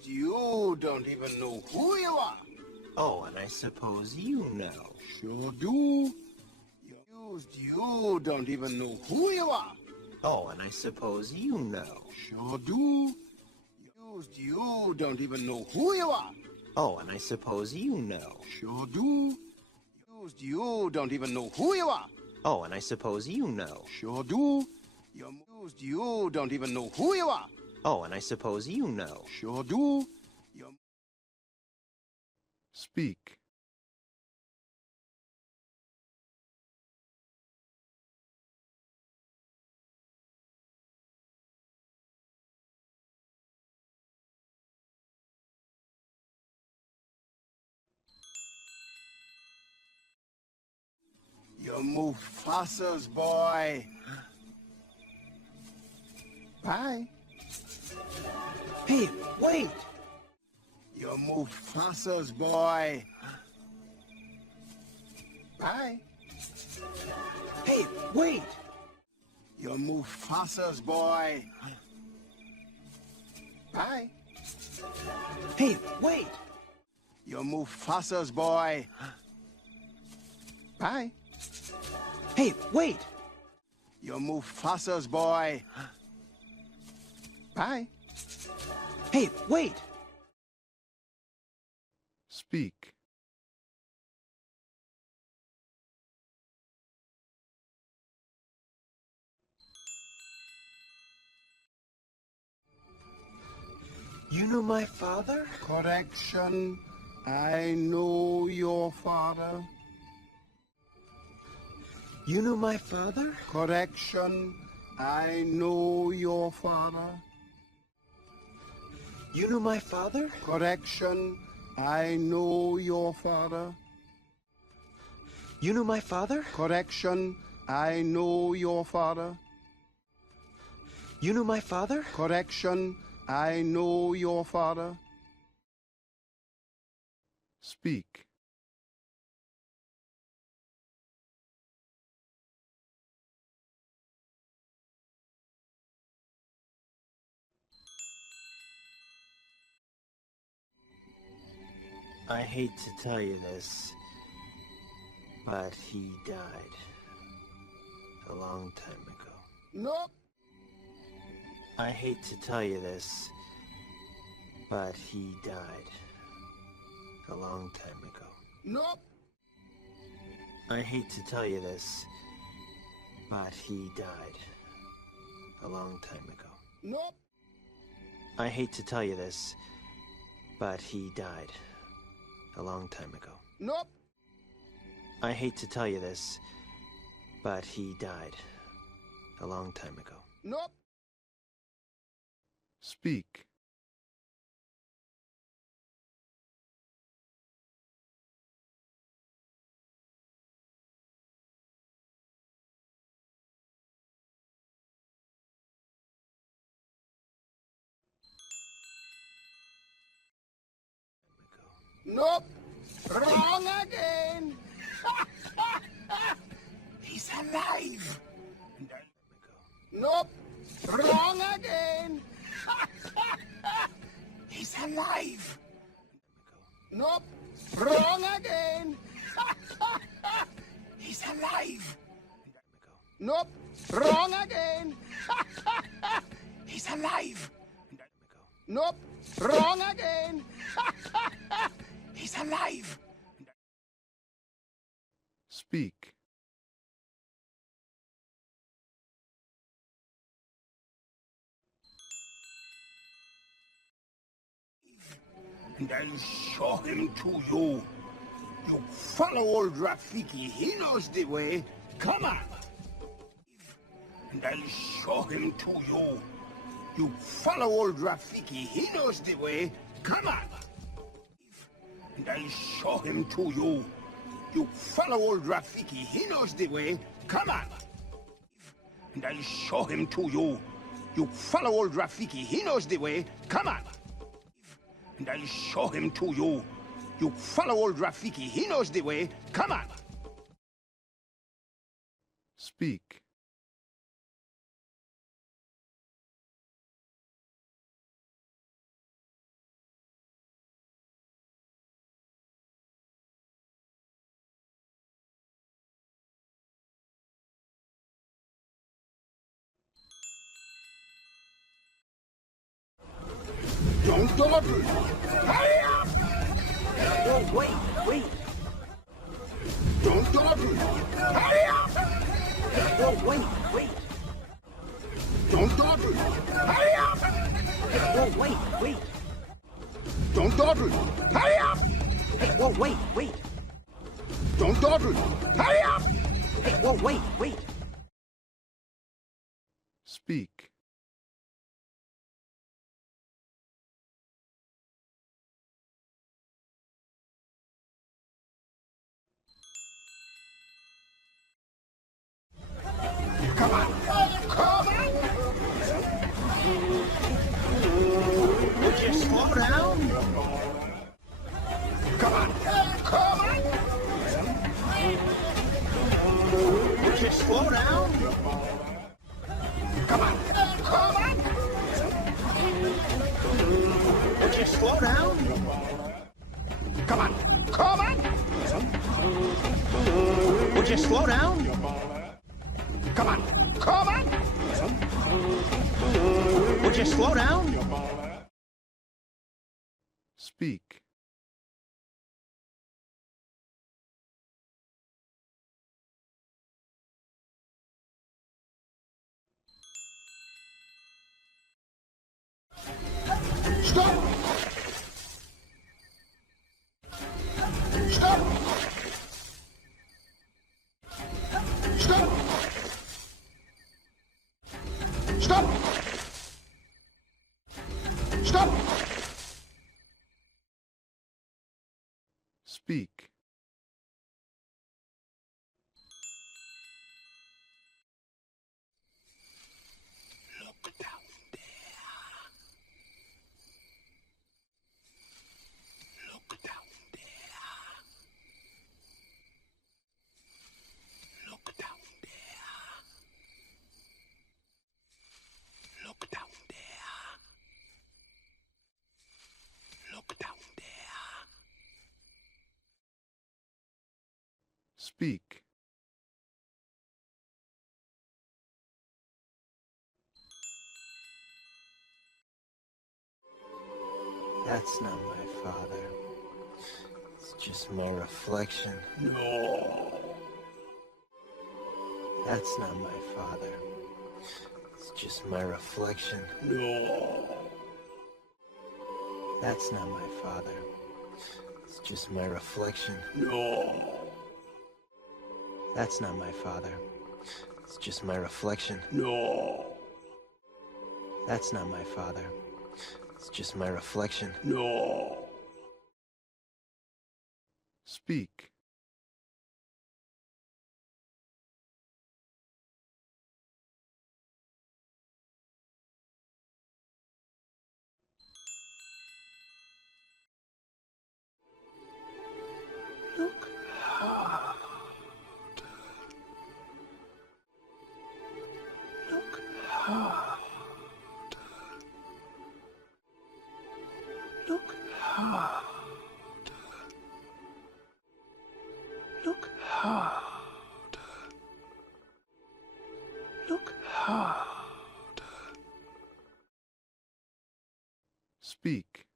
You don't even know who you are. Oh, and I suppose you know. Sure do. You don't even know who you are. Oh, and I suppose you know. Sure do. You don't even know who you are. Oh, and I suppose you know. Sure do. You don't even know who you are. Oh, and I suppose you know. Sure do. You don't even know who you are. Oh, and I suppose you know. Sure do. Speak. You're Mufasa's boy. Bye. Hey, wait! You're Mufasa's boy. Bye. Hey, wait! You're Mufasa's boy. Bye. Hey, wait! You're Mufasa's boy. Bye. Hey, wait! You're Mufasa's boy. Bye. Hey, wait! Speak. You know my father? Correction. I know your father. You know my father? Correction. I know your father. You know my father? Correction. I know your father. You know my father? Correction. I know your father. You know my father? Correction. I know your father. Speak. I hate to tell you this, but he died a long time ago. Nope. I hate to tell you this, but he died a long time ago. Nope. I hate to tell you this, but he died a long time ago. Nope. I hate to tell you this, but he died a long time ago. Nope. I hate to tell you this, but he died a long time ago. Nope. Speak. Nope. Wrong again. He's alive! Nope. Wrong again. He's alive! Nope. Wrong again. He's alive! Nope. Wrong again. He's alive! Nope. Wrong again. He's alive! Speak. And I'll show him to you. You follow old Rafiki. He knows the way. Come on. And I'll show him to you. You follow old Rafiki. He knows the way. Come on. And I'll show him to you. You follow old Rafiki. He knows the way. Come on. And I'll show him to you. You follow old Rafiki. He knows the way. Come on. And I'll show him to you. You follow old Rafiki. He knows the way. Come on. Speak. Don't dawdle! Hurry up! Whoa, wait, wait! Don't dawdle! Hurry up! Whoa, wait, wait! Don't dawdle! Hurry up! Whoa, wait, wait! Don't dawdle! Hurry up! Hey, whoa, wait, wait! Don't dawdle! Hurry up! Hey, whoa, wait, wait! Speak. Come on! Come on! Would you slow down? Come on! Come on! Would you slow down? Come on! Come on! Would you slow down? Come on! Come on! Would you slow down? Come on! Come on! Would you slow down? Speak. Stop! Stop! Stop! Stop! Stop! Speak. Look down there. Look down there. Look down there. Look down there. Look down there. Speak. That's not my father. It's just my reflection. No. That's not my father. It's just my reflection. No. That's not my father. It's just my reflection. No. That's not my father. It's just my reflection. No. That's not my father. It's just my reflection. No. Speak. Look hard. Look hard. Look hard. Look hard. Look hard. Speak.